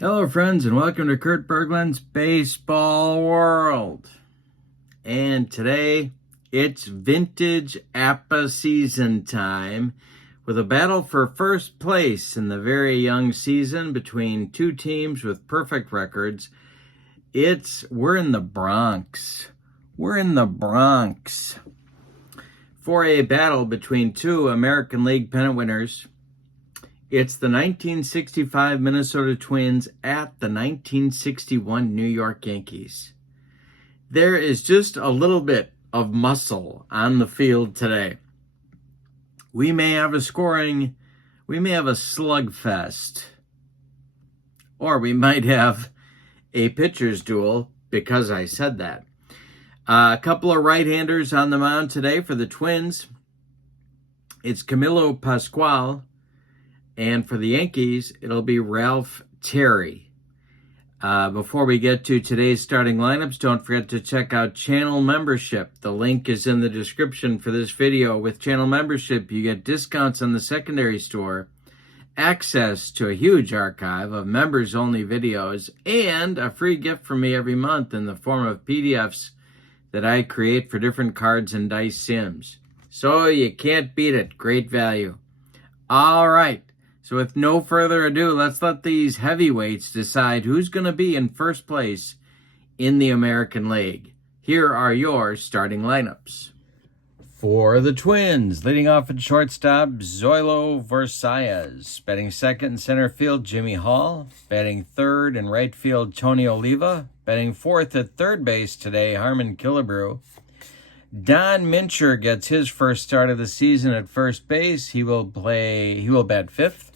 Hello, friends, and welcome to Kurt Berglund's Baseball World. And today, it's vintage APBA season time with a battle for first place in the very young season between two teams with perfect records. We're in the Bronx. We're in the Bronx for a battle between two American League pennant winners. It's the 1965 Minnesota Twins at the 1961 New York Yankees. There is just a little bit of muscle on the field today. We may have a slugfest, or we might have a pitcher's duel because I said that. A couple of right-handers on the mound today for the Twins. It's Camilo Pascual. And for the Yankees, it'll be Ralph Terry. Before we get to today's starting lineups, don't forget to check out channel membership. The link is in the description for this video. With channel membership, you get discounts on the secondary store, access to a huge archive of members-only videos, and a free gift from me every month in the form of PDFs that I create for different cards and dice sims. So you can't beat it. Great value. All right. So with no further ado, let's let these heavyweights decide who's going to be in first place in the American League. Here are your starting lineups. For the Twins, leading off at shortstop, Zoilo Versalles. Batting second in center field, Jimmy Hall. Batting third in right field, Tony Oliva. Batting fourth at third base today, Harmon Killebrew. Don Mincher gets his first start of the season at first base. He will bat fifth.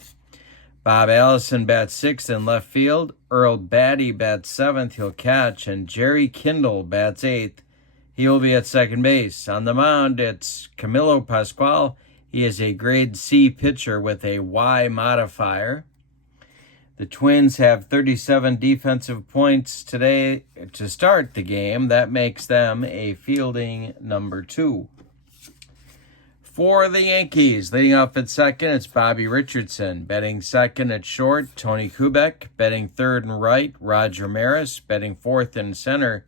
Bob Allison bats sixth in left field. Earl Batty bats seventh. He'll catch. And Jerry Kindle bats eighth. He will be at second base. On the mound, it's Camilo Pascual. He is a grade C pitcher with a Y modifier. The Twins have 37 defensive points today to start the game. That makes them a fielding number 2. For the Yankees, leading off at second, it's Bobby Richardson. Batting second at short, Tony Kubek. Batting third and right, Roger Maris. Batting fourth in center,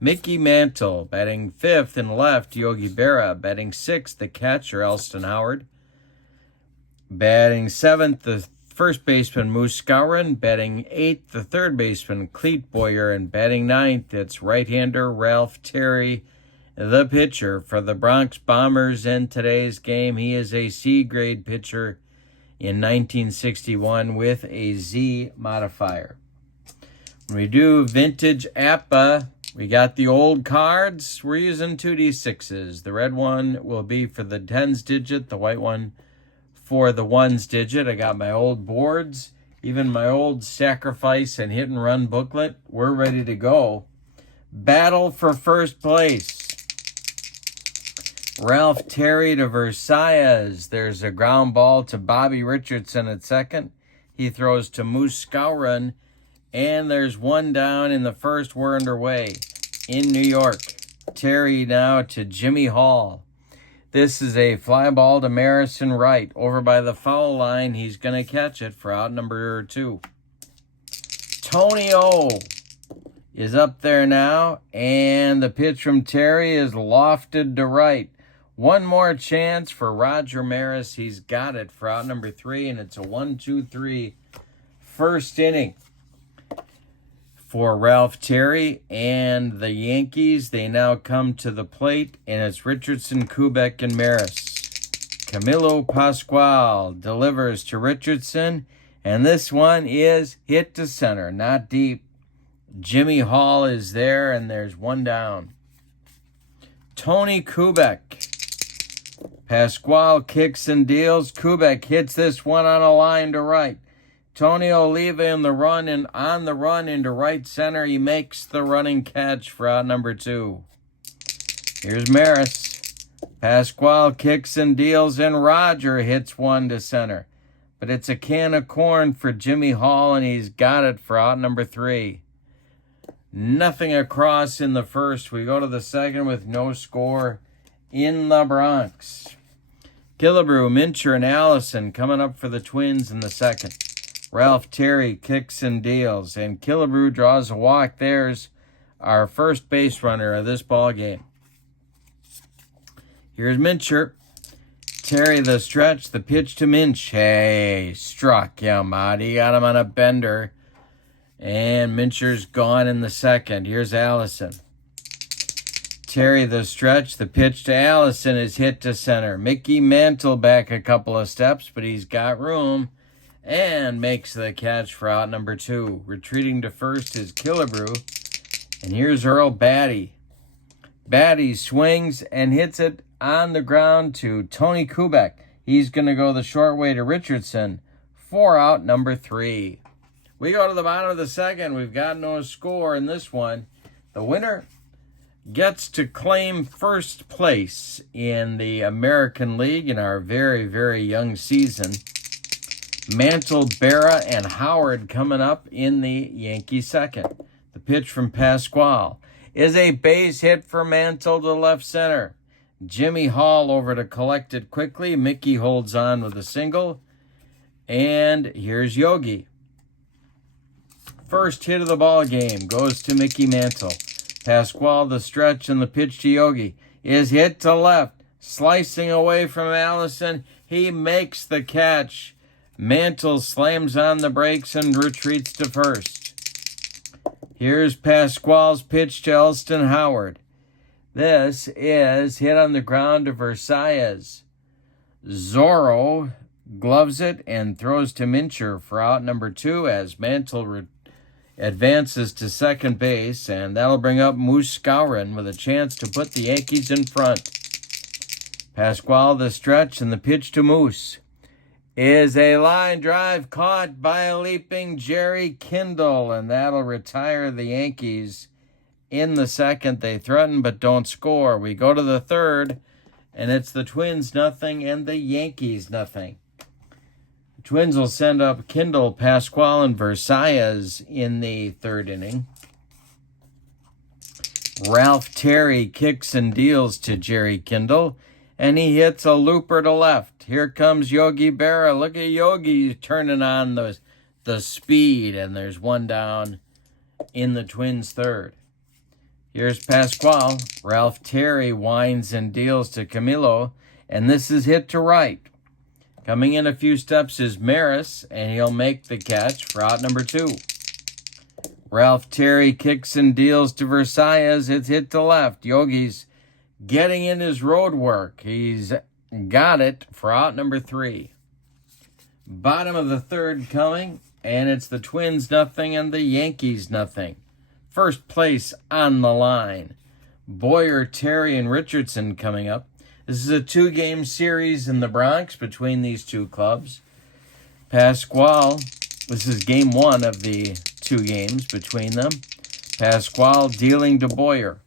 Mickey Mantle. Batting fifth and left, Yogi Berra. Batting sixth, the catcher, Elston Howard. Batting seventh, the first baseman, Moose Skowron. Batting eighth, the third baseman, Clete Boyer. And batting ninth, it's right-hander Ralph Terry, the pitcher for the Bronx Bombers in today's game. He is a C-grade pitcher in 1961 with a Z modifier. When we do vintage APBA, we got the old cards. We're using 2D6s. The red one will be for the tens digit, the white one for the ones digit. I got my old boards, even my old sacrifice and hit and run booklet. We're ready to go. Battle for first place. Ralph Terry to Versalles. There's a ground ball to Bobby Richardson at second. He throws to Moose Skowron. And there's one down in the first. We're underway in New York. Terry now to Jimmy Hall. This is a fly ball to Marison Wright. Over by the foul line. He's going to catch it for out number 2. Tony O is up there now. And the pitch from Terry is lofted to right. One more chance for Roger Maris. He's got it for out number 3. And it's a 1-2-3 first inning for Ralph Terry and the Yankees. They now come to the plate, and it's Richardson, Kubek, and Maris. Camilo Pascual delivers to Richardson, and this one is hit to center, not deep. Jimmy Hall is there, and there's one down. Tony Kubek. Pascual kicks and deals. Kubek hits this one on a line to right. Tony Oliva on the run into right center. He makes the running catch for out number 2. Here's Maris. Pascual kicks and deals, and Roger hits one to center. But it's a can of corn for Jimmy Hall, and he's got it for out number 3. Nothing across in the first. We go to the second with no score in the Bronx. Killebrew, Mincher, and Allison coming up for the Twins in the second. Ralph Terry kicks and deals, and Killebrew draws a walk. There's our first base runner of this ball game. Here's Mincher. Terry the stretch, the pitch to Minch. Hey, struck him out. He got him on a bender. And Mincher's gone in the second. Here's Allison. Terry the stretch, the pitch to Allison is hit to center. Mickey Mantle back a couple of steps, but he's got room and makes the catch for out number 2. Retreating to first is Killebrew. And here's Earl Batty. Batty swings and hits it on the ground to Tony Kubek. He's going to go the short way to Richardson for out number 3. We go to the bottom of the second. We've got no score in this one. The winner gets to claim first place in the American League in our very, very young season. Mantle, Berra, and Howard coming up in the Yankee second. The pitch from Pascual is a base hit for Mantle to left center. Jimmy Hall over to collect it quickly. Mickey holds on with a single. And here's Yogi. First hit of the ball game goes to Mickey Mantle. Pascual, the stretch, and the pitch to Yogi is hit to left. Slicing away from Allison. He makes the catch. Mantle slams on the brakes and retreats to first. Here's Pascual's pitch to Elston Howard. This is hit on the ground to Versailles. Zorro gloves it and throws to Mincher for out number 2 as Mantle advances to second base, and that'll bring up Moose Skowron with a chance to put the Yankees in front. Pascual the stretch, and the pitch to Moose is a line drive caught by a leaping Jerry Kindle, and that'll retire the Yankees in the second. They threaten but don't score. We go to the third, and it's the Twins nothing and the Yankees nothing. The Twins will send up Kindle, Pascual, and Versailles in the third inning. Ralph Terry kicks and deals to Jerry Kindle, and he hits a looper to left. Here comes Yogi Berra. Look at Yogi turning on the speed, and there's one down in the Twins' third. Here's Pascual. Ralph Terry winds and deals to Camilo, and this is hit to right. Coming in a few steps is Maris, and he'll make the catch for out number 2. Ralph Terry kicks and deals to Versailles. It's hit to left. Yogi's getting in his road work. He's got it for out number 3. Bottom of the third coming, and it's the Twins nothing and the Yankees nothing. First place on the line. Boyer, Terry, and Richardson coming up. This is a 2-game series in the Bronx between these two clubs. Pascual, this is game 1 of the 2 games between them. Pascual dealing to Boyer.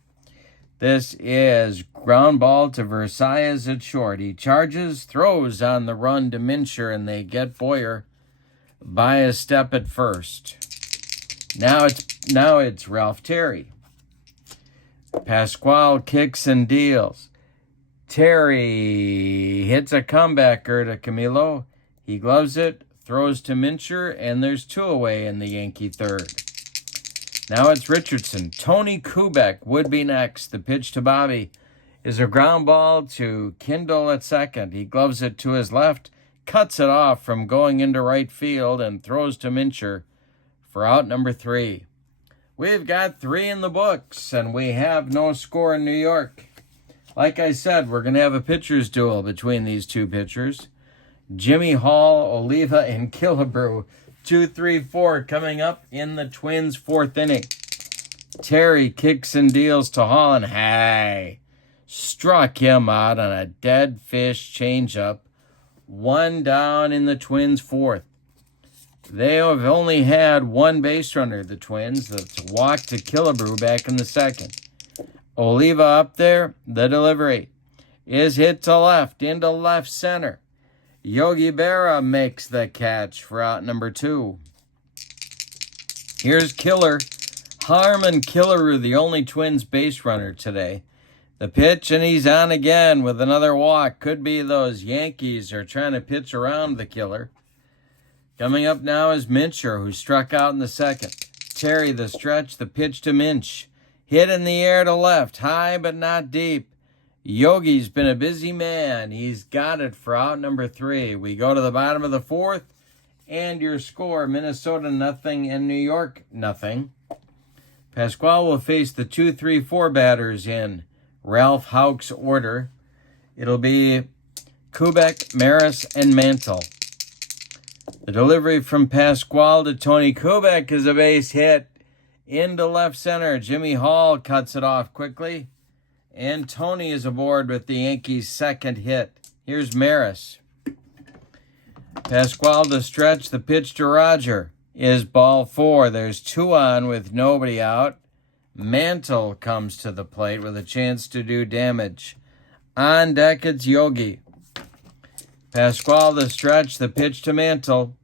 This is ground ball to Versailles at short. He charges, throws on the run to Mincher, and they get Boyer by a step at first. Now it's Ralph Terry. Pascual kicks and deals. Terry hits a comebacker to Camilo. He gloves it, throws to Mincher, and there's 2 away in the Yankee third. Now it's Richardson. Tony Kubek would be next. The pitch to Bobby is a ground ball to Kindle at second. He gloves it to his left, cuts it off from going into right field, and throws to Mincher for out number 3. We've got 3 in the books, and we have no score in New York. Like I said, we're going to have a pitcher's duel between these 2 pitchers. Jimmy Hall, Oliva, and Killebrew. 2, 3, 4 coming up in the Twins' 4th inning. Terry kicks and deals to Hall, and hey, struck him out on a dead fish changeup. 1 down in the Twins' 4th. They have only had 1 base runner, the Twins. That's a walk to Killebrew back in the second. Oliva up there. The delivery is hit to left, into left center. Yogi Berra makes the catch for out number 2. Here's Killer. Harmon Killebrew, the only Twins base runner today. The pitch, and he's on again with another walk. Could be those Yankees are trying to pitch around the Killer. Coming up now is Mincher, who struck out in the second. Terry, the stretch, the pitch to Minch. Hit in the air to left, high but not deep. Yogi's been a busy man. He's got it for out number 3. We go to the bottom of the 4th, and your score, Minnesota 0 and New York 0. Pascual will face the 2-3-4 batters in Ralph Houck's order. It'll be Kubek, Maris, and Mantle. The delivery from Pascual to Tony Kubek is a base hit into left center. Jimmy Hall cuts it off quickly, and Tony is aboard with the Yankees' second hit. Here's Maris. Pascual to stretch. The pitch to Roger is ball 4. There's 2 on with nobody out. Mantle comes to the plate with a chance to do damage. On deck, it's Yogi. Pascual the stretch. The pitch to Mantle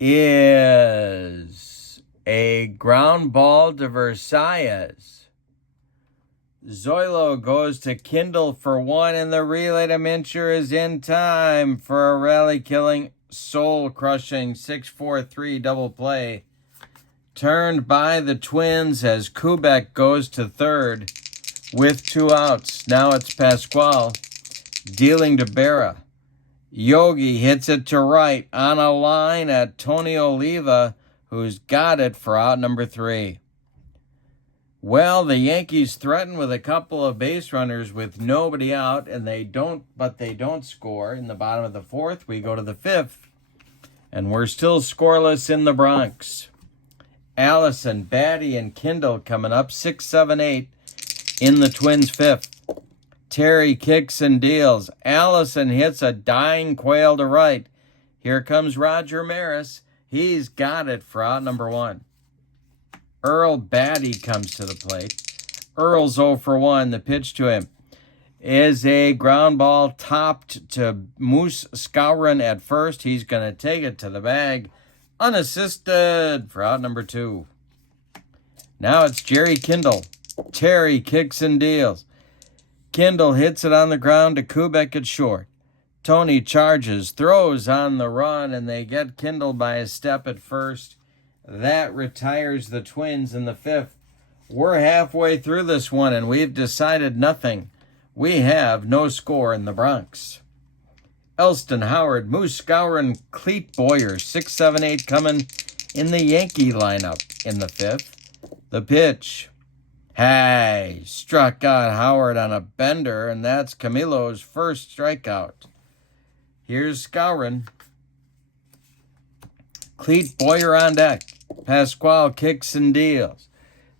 is a ground ball to Versailles. Zoilo goes to Kindle for 1, and the relay to Mincher is in time for a rally-killing, soul-crushing 6-4-3 double play. Turned by the Twins as Kubek goes to third with 2 outs. Now it's Pascual dealing to Berra. Yogi hits it to right on a line at Tony Oliva, who's got it for out number 3. Well, the Yankees threaten with a couple of base runners with nobody out, and they don't score. In the bottom of the 4th, we go to the 5th, and we're still scoreless in the Bronx. Allison, Batty, and Kindle coming up 6, 7, 8 in the Twins' 5th. Terry kicks and deals. Allison hits a dying Quail to right. Here comes Roger Maris. He's got it for out number 1. Earl Batty comes to the plate. Earl's 0 for 1. The pitch to him is a ground ball topped to Moose Skowron at first. He's going to take it to the bag unassisted for out number 2. Now it's Jerry Kindle. Terry kicks and deals. Kindle hits it on the ground to Kubek at short. Tony charges, throws on the run, and they get Kindle by a step at first. That retires the Twins in the 5th. We're halfway through this one, and we've decided nothing. We have no score in the Bronx. Elston, Howard, Moose Skowron, Cleet Boyer, 6, 7, 8 coming in the Yankee lineup in the 5th. The pitch. Hey, struck out Howard on a bender, and that's Camilo's first strikeout. Here's Skowron. Cleet Boyer on deck. Pascual kicks and deals.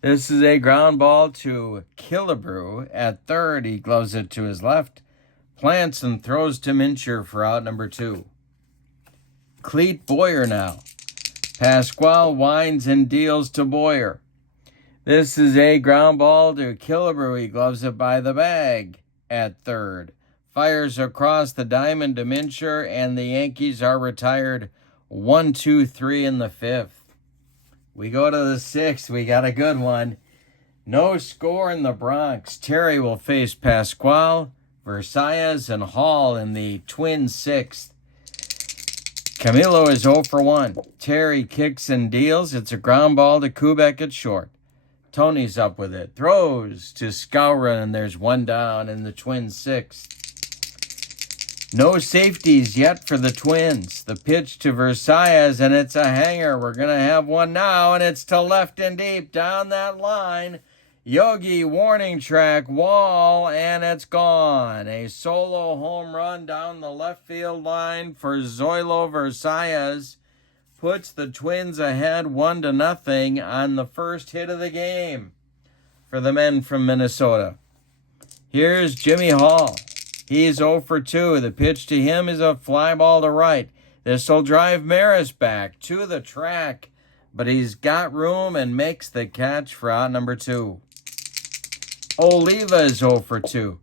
This is a ground ball to Killebrew at third. He gloves it to his left. Plants and throws to Mincher for out number 2. Cleet Boyer now. Pascual winds and deals to Boyer. This is a ground ball to Killebrew. He gloves it by the bag at third. Fires across the diamond to Mincher, and the Yankees are retired 1, 2, 3 in the 5th. We go to the 6th. We got a good one. No score in the Bronx. Terry will face Pascual, Versailles, and Hall in the Twins' 6th. Camilo is 0 for 1. Terry kicks and deals. It's a ground ball to Kubek at short. Tony's up with it. Throws to Skowron, and there's 1 down in the Twins' 6th. No safeties yet for the Twins. The pitch to Versailles, and it's a hanger. We're going to have one now, and it's to left and deep down that line. Yogi, warning track, wall, and it's gone. A solo home run down the left field line for Zoilo Versailles puts the Twins ahead 1-0 on the first hit of the game for the men from Minnesota. Here's Jimmy Hall. He's 0 for 2. The pitch to him is a fly ball to right. This will drive Maris back to the track, but he's got room and makes the catch for out number 2. Oliva is 0 for 2.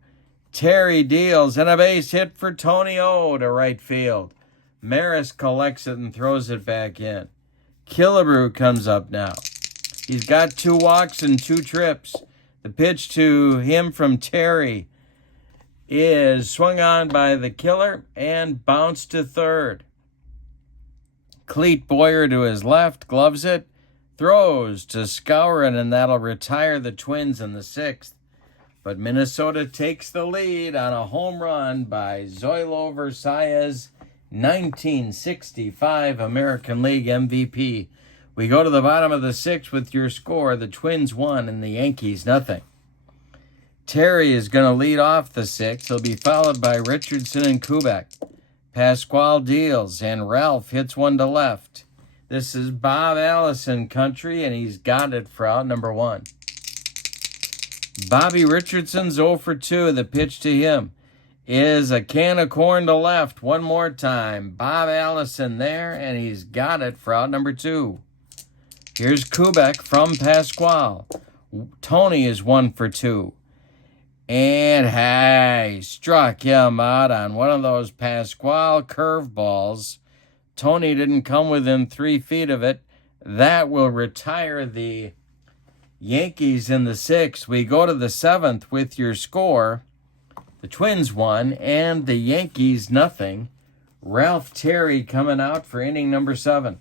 Terry deals, and a base hit for Tony O to right field. Maris collects it and throws it back in. Killebrew comes up now. He's got 2 walks and 2 trips. The pitch to him from Terry is swung on by the killer and bounced to third. Cleat Boyer to his left, gloves it, throws to Skowron, and that'll retire the Twins in the sixth. But Minnesota takes the lead on a home run by Zoilo Versailles, 1965 American League MVP. We go to the bottom of the sixth with your score. The Twins 1 and the Yankees nothing. Terry is going to lead off the sixth. He'll be followed by Richardson and Kubek. Pascual deals, and Ralph hits one to left. This is Bob Allison country, and he's got it for out number 1. Bobby Richardson's 0 for 2. The pitch to him is a can of corn to left. One more time. Bob Allison there, and he's got it for out number 2. Here's Kubek from Pascual. Tony is 1 for 2. And hey, struck him out on one of those Pascual curveballs. Tony didn't come within 3 feet of it. That will retire the Yankees in the sixth. We go to the seventh with your score. The Twins 1 and the Yankees nothing. Ralph Terry coming out for inning number 7.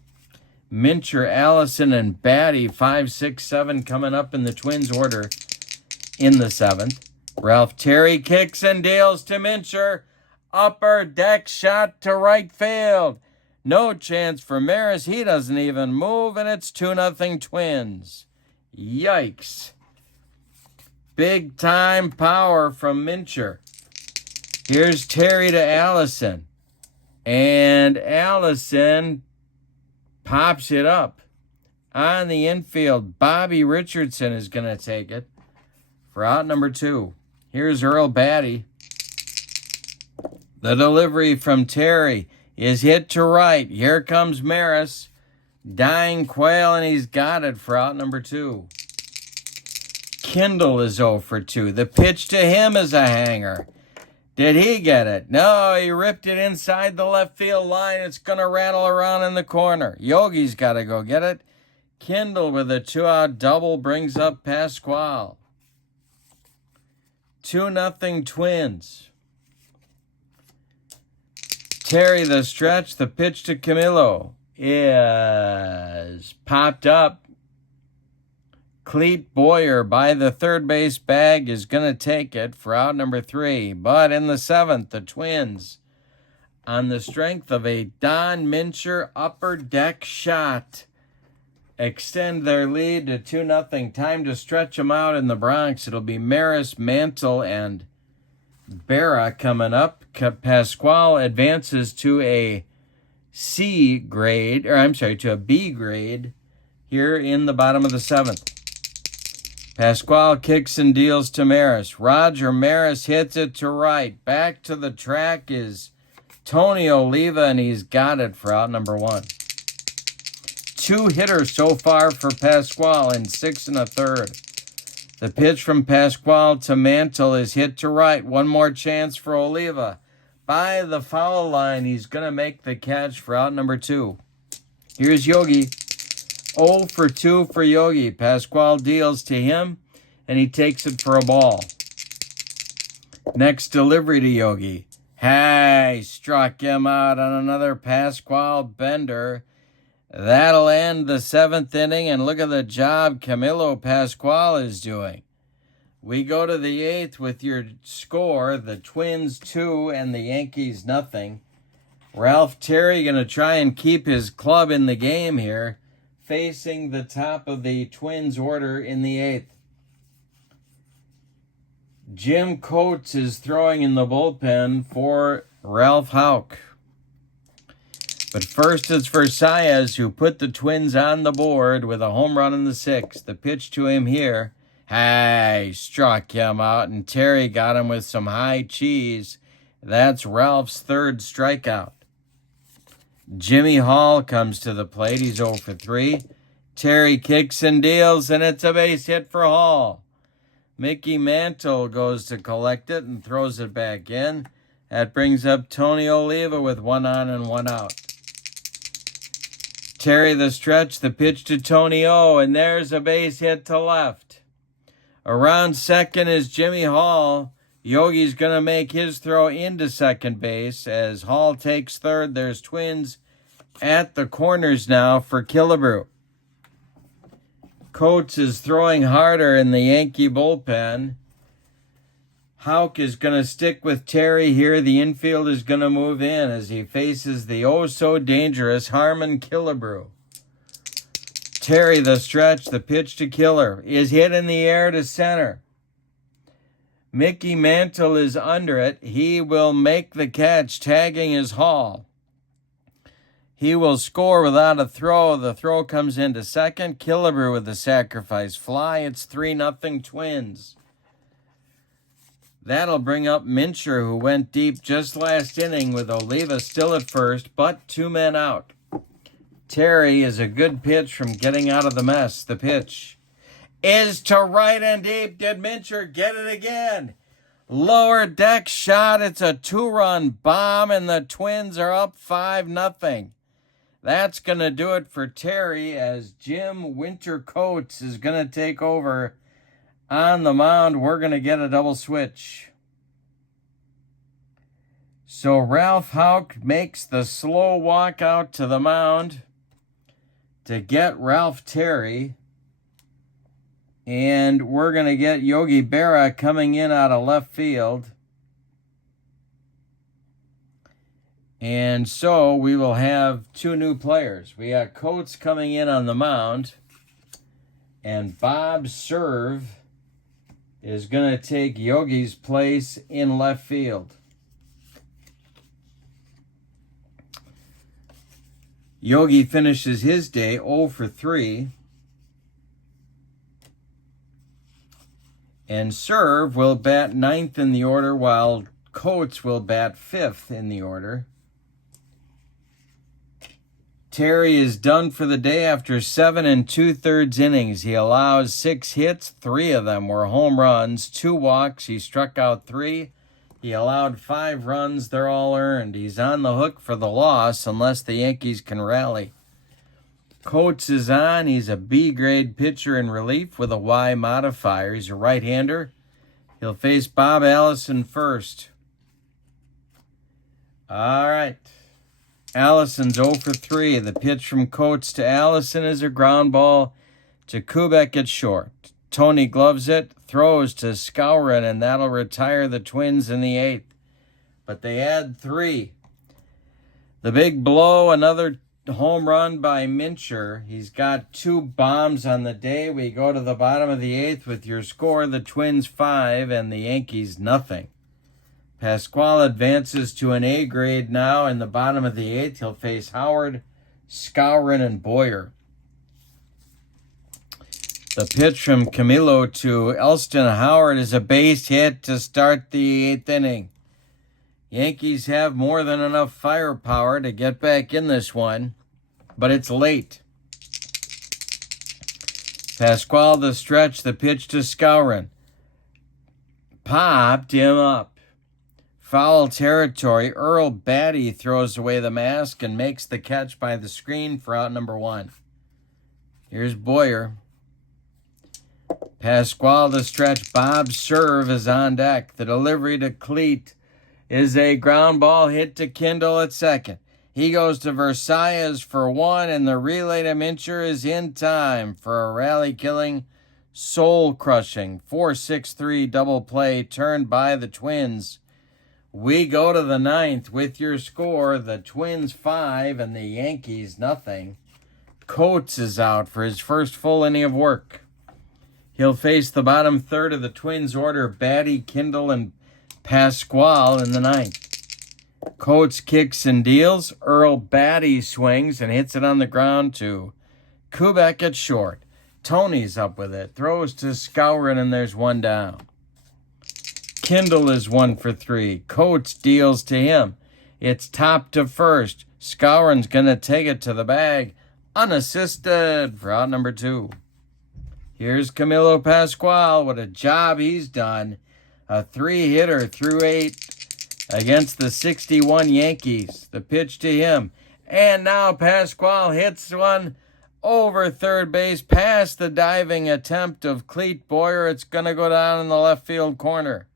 Mincher, Allison, and Batty 5, 6, 7 coming up in the Twins order in the 7th. Ralph Terry kicks and deals to Mincher. Upper deck shot to right field. No chance for Maris. He doesn't even move, and it's 2-0 Twins. Yikes. Big time power from Mincher. Here's Terry to Allison. And Allison pops it up. On the infield, Bobby Richardson is going to take it for out number 2. Here's Earl Batty. The delivery from Terry is hit to right. Here comes Maris. Dying Quail, and he's got it for out number 2. Kindle is 0 for 2. The pitch to him is a hanger. Did he get it? No, he ripped it inside the left field line. It's going to rattle around in the corner. Yogi's got to go get it. Kindle with a 2-out double brings up Pascual. 2-0 Twins. Terry the stretch. The pitch to Camilo is popped up. Cleat Boyer by the third base bag is going to take it for out number 3. But in the 7th, the Twins, on the strength of a Don Mincher upper deck shot, extend their lead to 2-0. Time to stretch them out in the Bronx. It'll be Maris, Mantle, and Berra coming up. Pascual advances to a C grade, to a B grade here in the bottom of the 7th. Pascual kicks and deals to Maris. Roger Maris hits it to right. Back to the track is Tony Oliva, and he's got it for out number 1. 2 hitters so far for Pascual in 6 1/3. The pitch from Pascual to Mantle is hit to right. One more chance for Oliva. By the foul line, he's going to make the catch for out number 2. Here's Yogi. 0 for 2 for Yogi. Pascual deals to him, and he takes it for a ball. Next delivery to Yogi. Hey, struck him out on another Pascual bender. That'll end the 7th inning, and look at the job Camilo Pascual is doing. We go to the 8th with your score, the Twins 2 and the Yankees nothing. Ralph Terry going to try and keep his club in the game here, facing the top of the Twins order in the 8th. Jim Coates is throwing in the bullpen for Ralph Houck. But first it's Versailles who put the Twins on the board with a home run in the 6th. The pitch to him here. Hey, struck him out, and Terry got him with some high cheese. That's Ralph's 3rd strikeout. Jimmy Hall comes to the plate. He's 0 for 3. Terry kicks and deals, and it's a base hit for Hall. Mickey Mantle goes to collect it and throws it back in. That brings up Tony Oliva with 1 on and 1 out. Terry the stretch, the pitch to Tony O, and there's a base hit to left. Around second is Jimmy Hall. Yogi's going to make his throw into second base as Hall takes third. There's Twins at the corners now for Killebrew. Coates is throwing harder in the Yankee bullpen. Houck is going to stick with Terry here. The infield is going to move in as he faces the oh-so-dangerous Harmon Killebrew. Terry, the stretch, the pitch to Killer, is hit in the air to center. Mickey Mantle is under it. He will make the catch, tagging his Hall. He will score without a throw. The throw comes into second. Killebrew with the sacrifice fly. It's 3-0 Twins. That'll bring up Mincher, who went deep just last inning with Oliva still at first, but 2 men out. Terry is a good pitch from getting out of the mess. The pitch is to right and deep. Did Mincher get it again? Lower deck shot. It's a 2-run bomb, and the Twins are up 5-0. That's going to do it for Terry as Jim Winter Coates is going to take over on the mound. We're going to get a double switch. So Ralph Houck makes the slow walk out to the mound to get Ralph Terry. And we're going to get Yogi Berra coming in out of left field. And so we will have 2 new players. We got Coates coming in on the mound. And Bob Serve is going to take Yogi's place in left field. Yogi finishes his day 0 for 3. And Serve will bat 9th in the order, while Coates will bat 5th in the order. Terry is done for the day after 7 2/3 innings. He allows 6 hits. 3 of them were home runs, 2 walks. He struck out 3. He allowed 5 runs. They're all earned. He's on the hook for the loss unless the Yankees can rally. Coates is on. He's a B-grade pitcher in relief with a Y modifier. He's a right-hander. He'll face Bob Allison first. All right. Allison's 0 for 3. The pitch from Coates to Allison is a ground ball to Kubek at short. Tony gloves it, throws to Skowron, and that'll retire the Twins in the 8th. But they add 3. The big blow, another home run by Mincher. He's got 2 bombs on the day. We go to the bottom of the 8th with your score, the Twins 5 and the Yankees nothing. Pascual advances to an A grade now in the bottom of the 8th. He'll face Howard, Skowron, and Boyer. The pitch from Camilo to Elston Howard is a base hit to start the 8th inning. Yankees have more than enough firepower to get back in this one, but it's late. Pascual the stretch, the pitch to Skowron. Popped him up. Foul territory. Earl Batty throws away the mask and makes the catch by the screen for out number 1. Here's Boyer. Pascual the stretch. Bob Serve is on deck. The delivery to Cleat is a ground ball hit to Kindle at second. He goes to Versailles for 1, and the relay to Mincher is in time for a rally-killing, soul-crushing 4-6-3 double play turned by the Twins. We go to the 9th with your score, the Twins 5 and the Yankees nothing. Coates is out for his first full inning of work. He'll face the bottom third of the Twins order, Batty, Kindle, and Pascual in the 9th. Coates kicks and deals. Earl Batty swings and hits it on the ground to Kubek at short. Tony's up with it. Throws to Skowron, and there's 1 down. Kindle is 1 for 3. Coates deals to him. It's top to first. Skowron's going to take it to the bag, unassisted for out number 2. Here's Camilo Pascual. What a job he's done. A 3-hitter through 8 against the 61 Yankees. The pitch to him. And now Pascual hits one over third base past the diving attempt of Cleat Boyer. It's going to go down in the left field corner.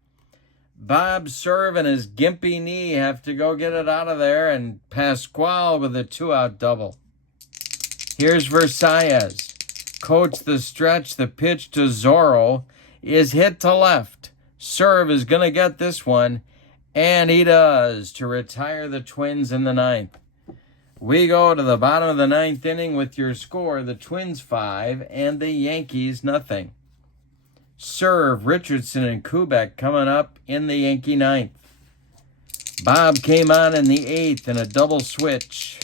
Bob Serve and his gimpy knee have to go get it out of there, and Pascual with a 2-out double. Here's Versailles. Coach the stretch. The pitch to Zorro is hit to left. Serve is going to get this one, and he does, to retire the Twins in the ninth. We go to the bottom of the ninth inning with your score, the Twins 5 and the Yankees nothing. Serve, Richardson, and Kubek coming up in the Yankee ninth. Bob came on in the eighth in a double switch.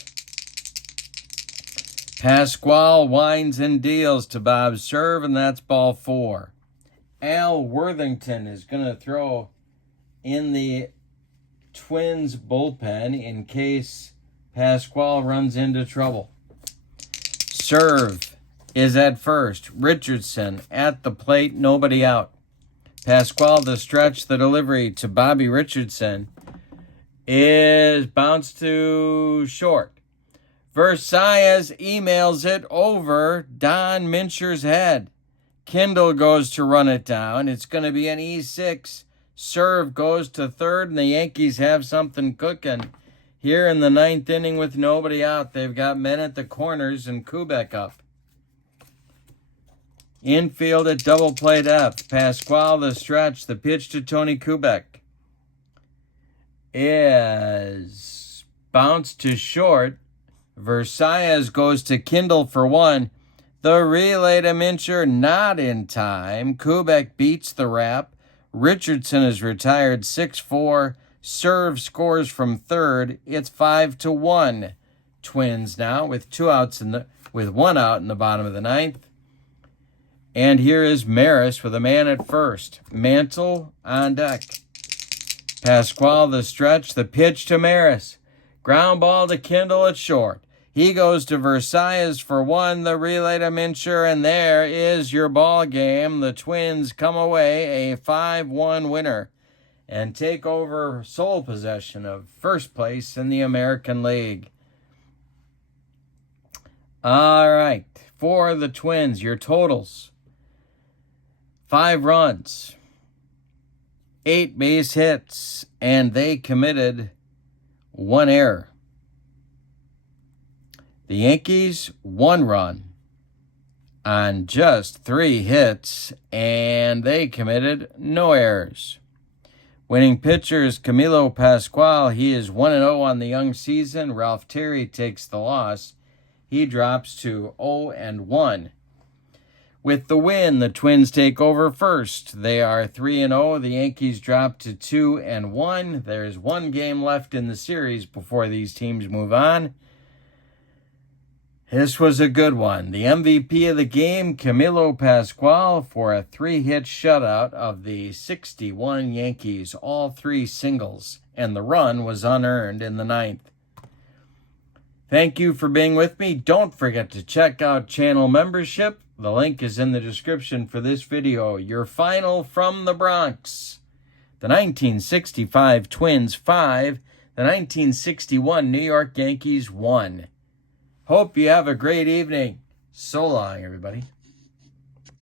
Pascual winds and deals to Bob Serve, and that's ball 4. Al Worthington is going to throw in the Twins bullpen in case Pascual runs into trouble. Serve is at first. Richardson at the plate, nobody out. Pascual the stretch, the delivery to Bobby Richardson is bounced to short. Versailles emails it over Don Mincher's head. Kindle goes to run it down. It's going to be an E6. Serve goes to third, and the Yankees have something cooking here in the ninth inning with nobody out. They've got men at the corners and Kubek up. Infield at double play depth. Pascual the stretch. The pitch to Tony Kubek is bounced to short. Versailles goes to Kindle for one. The relay to Mincher not in time. Kubek beats the wrap. Richardson is retired 6-4. Serve scores from third. It's 5-1. Twins now with with 1 out in the bottom of the ninth. And here is Maris with a man at first. Mantle on deck. Pascual the stretch. The pitch to Maris. Ground ball to Kindle at short. He goes to Versailles for one. The relay to Mincher, and there is your ball game. The Twins come away a 5-1 winner and take over sole possession of first place in the American League. All right, for the Twins, your totals: 5 runs, 8 base hits, and they committed 1 error. The Yankees, 1 run on just 3 hits, and they committed no errors. Winning pitchers, Camilo Pascual, he is 1-0 on the young season. Ralph Terry takes the loss. He drops to 0-1. With the win, the Twins take over first. They are 3-0. The Yankees drop to 2-1. There's 1 game left in the series before these teams move on. This was a good one. The MVP of the game, Camilo Pascual, for a 3-hit shutout of the 61 Yankees, all 3 singles, and the run was unearned in the ninth. Thank you for being with me. Don't forget to check out channel membership. The link is in the description for this video. Your final from the Bronx. The 1965 Twins 5, the 1961 New York Yankees 1. Hope you have a great evening. So long, everybody.